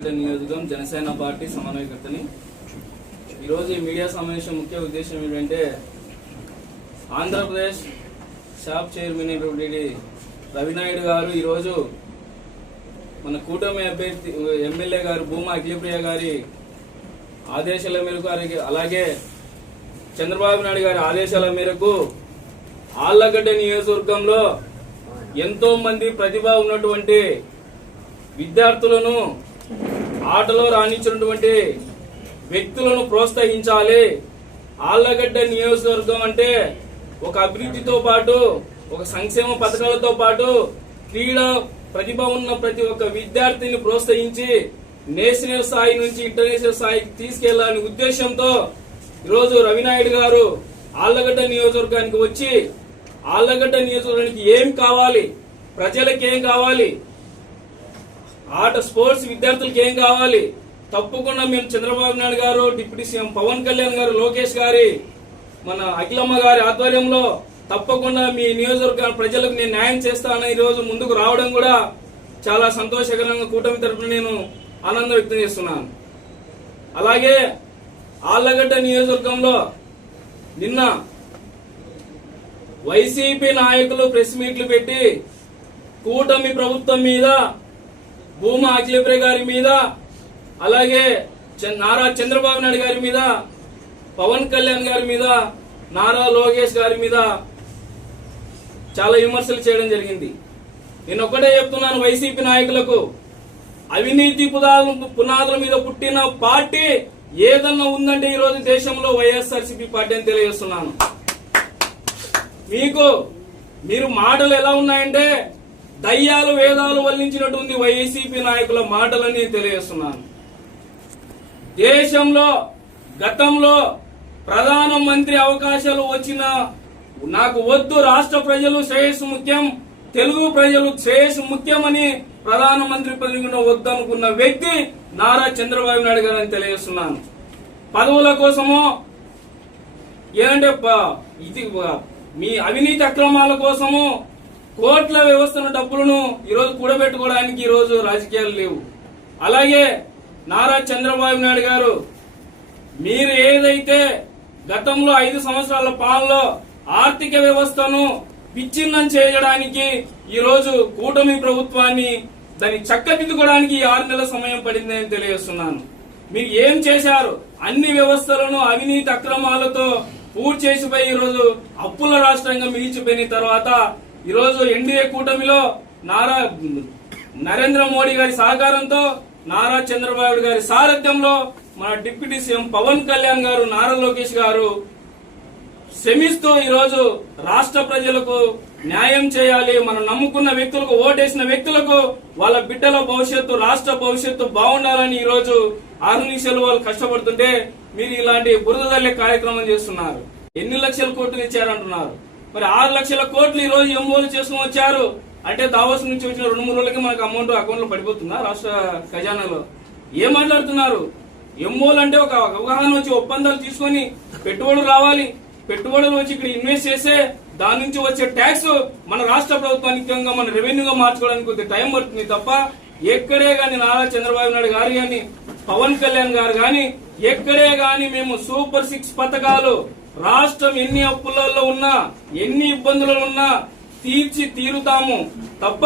నియోజకం Janasena party సమన్వయకర్తని. ఈరోజు ఈ media సమావేశం ముఖ్య ఉద్దేశం ఏంటంటే ఆంధ్రప్రదేశ్ షాప్ చైర్మన్ అయినటువంటి రవినాయుడు గారు ఈరోజు మన కూటమి అభ్యర్థి ఎమ్మెల్యే గారు భూమా అఖిలప్రియ గారి ఆదేశాల మేరకు అలాగే- అలాగే చంద్రబాబు నాయుడు గారి ఆదేశాల మేరకు ఆళ్ళగడ్డ నియోజకవర్గంలో ఎంతో మంది ప్రతిభ ఉన్నటువంటి విద్యార్థులను ఆటలో రాణించినటువంటి వ్యక్తులను ప్రోత్సహించాలి. ఆళ్ళగడ్డ నియోజకవర్గం అంటే ఒక అభివృద్ధితో పాటు ఒక సంక్షేమ పథకాలతో పాటు క్రీడా ప్రతిభ ఉన్న ప్రతి ఒక్క విద్యార్థిని ప్రోత్సహించి నేషనల్ స్థాయి నుంచి ఇంటర్నేషనల్ స్థాయికి తీసుకెళ్ళాలనే ఉద్దేశంతో ఈరోజు రవినాయుడు గారు ఆళ్ళగడ్డ నియోజకవర్గానికి వచ్చి ఆళ్ళగడ్డ నియోజకవర్గానికి ఏం కావాలి ప్రజలకు ఏం కావాలి ఆట స్పోర్ట్స్ విద్యార్థులకు ఏం కావాలి? తప్పకుండా మేము చంద్రబాబు నాయుడు గారు డిప్యూటీ సీఎం పవన్ కళ్యాణ్ గారు లోకేష్ గారి మన అఖిలమ్మ గారి ఆధ్వర్యంలో తప్పకుండా మీ నియోజకవర్గ ప్రజలకు నేను న్యాయం చేస్తానని ఈరోజు ముందుకు రావడం కూడా చాలా సంతోషకరంగా కూటమి తరపున నేను ఆనందం వ్యక్తం చేస్తున్నాను. అలాగే ఆళ్ళగడ్డ నియోజకవర్గంలో నిన్న వైసీపీ నాయకులు ప్రెస్ మీట్లు పెట్టి కూటమి ప్రభుత్వం మీద భూమా అఖిలప్రే గారి మీద అలాగే నారా చంద్రబాబు నాయుడు గారి మీద పవన్ కళ్యాణ్ గారి మీద నారా లోకేష్ గారి మీద చాలా విమర్శలు చేయడం జరిగింది. నేను ఒక్కటే చెప్తున్నాను వైసీపీ నాయకులకు అవినీతి పునాదుల పునాదుల మీద పుట్టిన పార్టీ ఏదన్నా ఉందంటే ఈ రోజు దేశంలో వైఎస్ఆర్సీపీ పార్టీ అని తెలియజేస్తున్నాను. మీకు మీరు మాటలు ఎలా ఉన్నాయంటే దయ్యాలు వేదాలు వల్లించినటువంటి వైసీపీ నాయకుల మాటలని తెలియజేస్తున్నాను. దేశంలో గతంలో ప్రధానమంత్రి అవకాశాలు వచ్చిన నాకు వద్దు రాష్ట్ర ప్రజలు శ్రేయస్సు ముఖ్యం తెలుగు ప్రజలు శ్రేయస్సు ముఖ్యమని ప్రధానమంత్రి పదవి వద్దనుకున్న వ్యక్తి నారా చంద్రబాబు నాయుడు గారని తెలియజేస్తున్నాను. పదవుల కోసమో ఏంటంటే ఇది మీ అవినీతి అక్రమాల కోసము కోట్ల వ్యవస్థను డబ్బులను ఈరోజు కూడబెట్టుకోవడానికి ఈరోజు రాజకీయాలు లేవు. అలాగే నారా చంద్రబాబు నాయుడు గారు మీరు ఏదైతే గతంలో ఐదు సంవత్సరాల పాలనలో ఆర్థిక వ్యవస్థను విచ్ఛిన్నం చేయడానికి ఈరోజు కూటమి ప్రభుత్వాన్ని దాన్ని చక్కదిద్దుకోవడానికి ఈ ఆరు నెలల సమయం పడిందని తెలియజేస్తున్నాను. మీరు ఏం చేశారు? అన్ని వ్యవస్థలను అవినీతి అక్రమాలతో పూర్తి చేసిపోయి ఈ రోజు అప్పుల రాష్ట్రంగా మిగిలిచిపోయిన తర్వాత ఈరోజు ఎన్డీఏ కూటమిలో నారా నరేంద్ర మోడీ గారి సహకారంతో నారా చంద్రబాబు గారి సారథ్యంలో మన డిప్యూటీ సీఎం పవన్ కళ్యాణ్ గారు నారా లోకేష్ గారు శ్రమిస్తూ ఈరోజు రాష్ట్ర ప్రజలకు న్యాయం చేయాలి. మనం నమ్ముకున్న వ్యక్తులకు ఓటేసిన వ్యక్తులకు వాళ్ళ బిడ్డల భవిష్యత్తు రాష్ట్ర భవిష్యత్తు బాగుండాలని ఈరోజు రోజు వాళ్ళు కష్టపడుతుంటే మీరు ఇలాంటి బురద కార్యక్రమం చేస్తున్నారు. ఎన్ని లక్షల కోట్లు ఇచ్చారంటున్నారు. మరి ఆరు లక్షల కోట్లు ఈ రోజు ఎంఓలు చేసుకుని వచ్చారు. అంటే దావోస్ నుంచి వచ్చిన రెండు మూడు రోజులకి మనకు అమౌంట్ అకౌంట్లో పడిపోతుందా? రాష్ట్ర ఖజానాలో? ఏం మాట్లాడుతున్నారు? ఎంఓలు అంటే ఒక అవగాహన వచ్చి ఒప్పందాలు తీసుకొని పెట్టుబడులు రావాలి. పెట్టుబడులు వచ్చి ఇక్కడ ఇన్వెస్ట్ చేస్తే దాని నుంచి వచ్చే ట్యాక్స్ మన రాష్ట్ర ప్రభుత్వానికి మన రెవెన్యూగా మార్చుకోవడానికి కొద్దిగా టైం పడుతుంది తప్ప ఎక్కడే గాని నారా చంద్రబాబు నాయుడు గారు గాని పవన్ కళ్యాణ్ గారు గాని ఎక్కడే గాని మేము సూపర్ సిక్స్ పథకాలు రాష్ట్రం ఎన్ని అప్పులు అప్పులలో ఉన్నా ఎన్ని ఇబ్బందులు ఉన్నా తీర్చి తీరుతాము తప్ప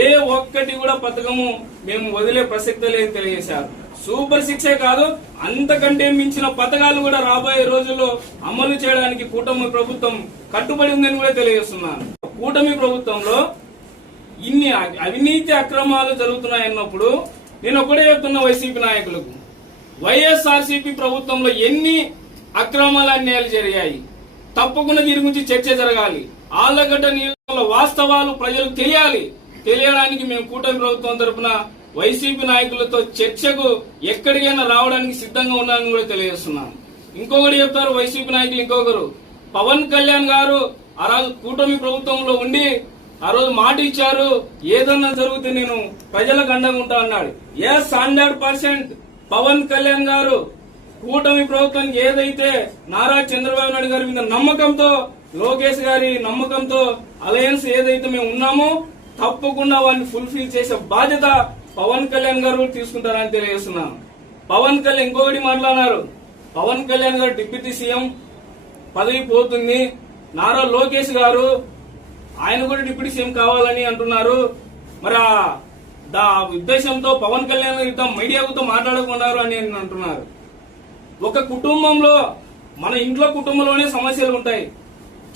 ఏ ఒక్కటి కూడా పథకము మేము వదిలే ప్రసక్తే లేదు తెలియజేశారు. సూపర్ శిక్షే కాదు అంతకంటే మించిన పథకాలు కూడా రాబోయే రోజుల్లో అమలు చేయడానికి కూటమి ప్రభుత్వం కట్టుబడి ఉందని కూడా తెలియజేస్తున్నాను. కూటమి ప్రభుత్వంలో ఇన్ని అవినీతి అక్రమాలు జరుగుతున్నాయన్నప్పుడు నేను ఒకటే చెప్తున్న వైసీపీ నాయకులకు. వైఎస్ఆర్సీపీ ప్రభుత్వంలో ఎన్ని అక్రమాలు అన్యాయాలు జరిగాయి? తప్పకుండా దీని గురించి చర్చ జరగాలి. ఆళ్ళగడ్డ నియోజకవర్గంలో వాస్తవాలు ప్రజలకు తెలియాలి. తెలియడానికి మేము కూటమి ప్రభుత్వం తరపున వైసీపీ నాయకులతో చర్చకు ఎక్కడికైనా రావడానికి సిద్ధంగా ఉన్నారని కూడా తెలియజేస్తున్నాను ఇంకొకటి చెప్తారు వైసీపీ నాయకులు ఇంకొకరు. పవన్ కళ్యాణ్ గారు ఆ రోజు కూటమి ప్రభుత్వంలో ఉండి ఆ రోజు మాట ఇచ్చారు ఏదన్నా జరిగితే నేను ప్రజలకు అండగా ఉంటా అన్నాడు. Yes hundred percent Pawan Kalyan గారు కూటమి ప్రభుత్వం ఏదైతే నారా చంద్రబాబు నాయుడు గారి మీద నమ్మకంతో లోకేష్ గారి నమ్మకంతో అలయన్స్ ఏదైతే మేము ఉన్నామో తప్పకుండా వాళ్ళని ఫుల్ఫిల్ చేసే బాధ్యత పవన్ కళ్యాణ్ గారు తీసుకుంటారని తెలియజేస్తున్నాను. పవన్ కళ్యాణ్ ఇంకొకటి మాట్లాడినారు. పవన్ కళ్యాణ్ గారు డిప్యూటీ సీఎం పదవి పోతుంది. నారా లోకేష్ గారు ఆయన కూడా డిప్యూటీ సీఎం కావాలని అంటున్నారు. మరి ఆ దా ఉద్దేశంతో పవన్ కళ్యాణ్ యుద్ధం మీడియాతో మాట్లాడకున్నారు అని అంటున్నారు. ఒక కుటుంబంలో మన ఇంట్లో కుటుంబంలోనే సమస్యలు ఉంటాయి.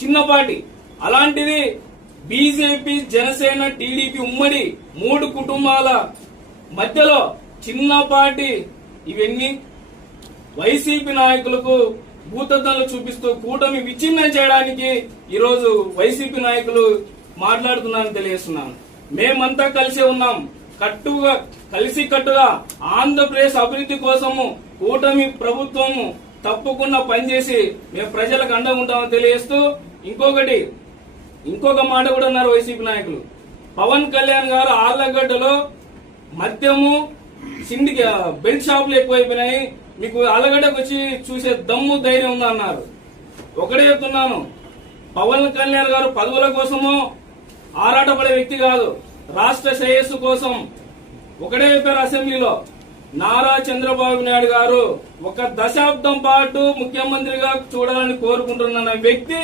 చిన్నపాటి. అలాంటిది బీజేపీ జనసేన టీడీపీ ఉమ్మడి మూడు కుటుంబాల మధ్యలో చిన్నపాటి ఇవన్నీ వైసీపీ నాయకులకు భూతద్దలు చూపిస్తూ కూటమి విచ్ఛిన్నం చేయడానికి ఈరోజు వైసీపీ నాయకులు మాట్లాడుతున్నారని తెలియజేస్తున్నాను. మేమంతా కలిసే ఉన్నాం. కట్టుగా కలిసి కట్టుగా ఆంధ్రప్రదేశ్ అభివృద్ధి కోసము కూటమి ప్రభుత్వము తప్పకుండా పనిచేసి మేము ప్రజలకు అండగా ఉంటామని తెలియజేస్తూ ఇంకొకటి ఇంకొక మాట కూడా అన్నారు వైసీపీ నాయకులు. పవన్ కళ్యాణ్ గారు ఆళ్ళగడ్డలో మద్యము సిండికి బెల్ట్ షాపులు ఎక్కువైపోయినాయి. మీకు ఆలగడ్డకు వచ్చి చూసే దమ్ము ధైర్యం ఉందన్నారు ఒకటే చెప్తున్నాను పవన్ కళ్యాణ్ గారు పదవుల కోసము ఆరాటపడే వ్యక్తి కాదు రాష్ట్ర శ్రేయస్సు కోసం. ఒకటే చెప్పారు అసెంబ్లీలో నారా చంద్రబాబు నాయుడు గారు ఒక దశాబ్దం పాటు ముఖ్యమంత్రిగా చూడాలని కోరుకుంటున్న వ్యక్తి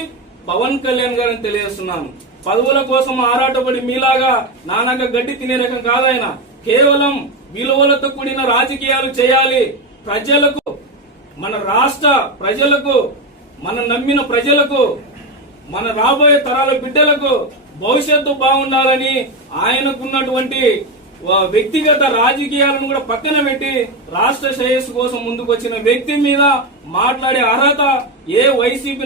పవన్ కళ్యాణ్ గారిని తెలియజేస్తున్నాను. పదవుల కోసం ఆరాటపడి మీలాగా నానాక గడ్డి తినే రకం కాదాయన కేవలం విలువలతో కూడిన రాజకీయాలు చేయాలి. ప్రజలకు మన రాష్ట్ర ప్రజలకు మన నమ్మిన ప్రజలకు మన రాబోయే తరాల బిడ్డలకు భవిష్యత్తు బాగుండాలని ఆయనకున్నటువంటి వ్యక్తిగత రాజకీయాలను కూడా పక్కన పెట్టి రాష్ట్ర శ్రేయస్సు కోసం ముందుకొచ్చిన వ్యక్తి మీద మాట్లాడే అర్హత ఏ వైసీపీ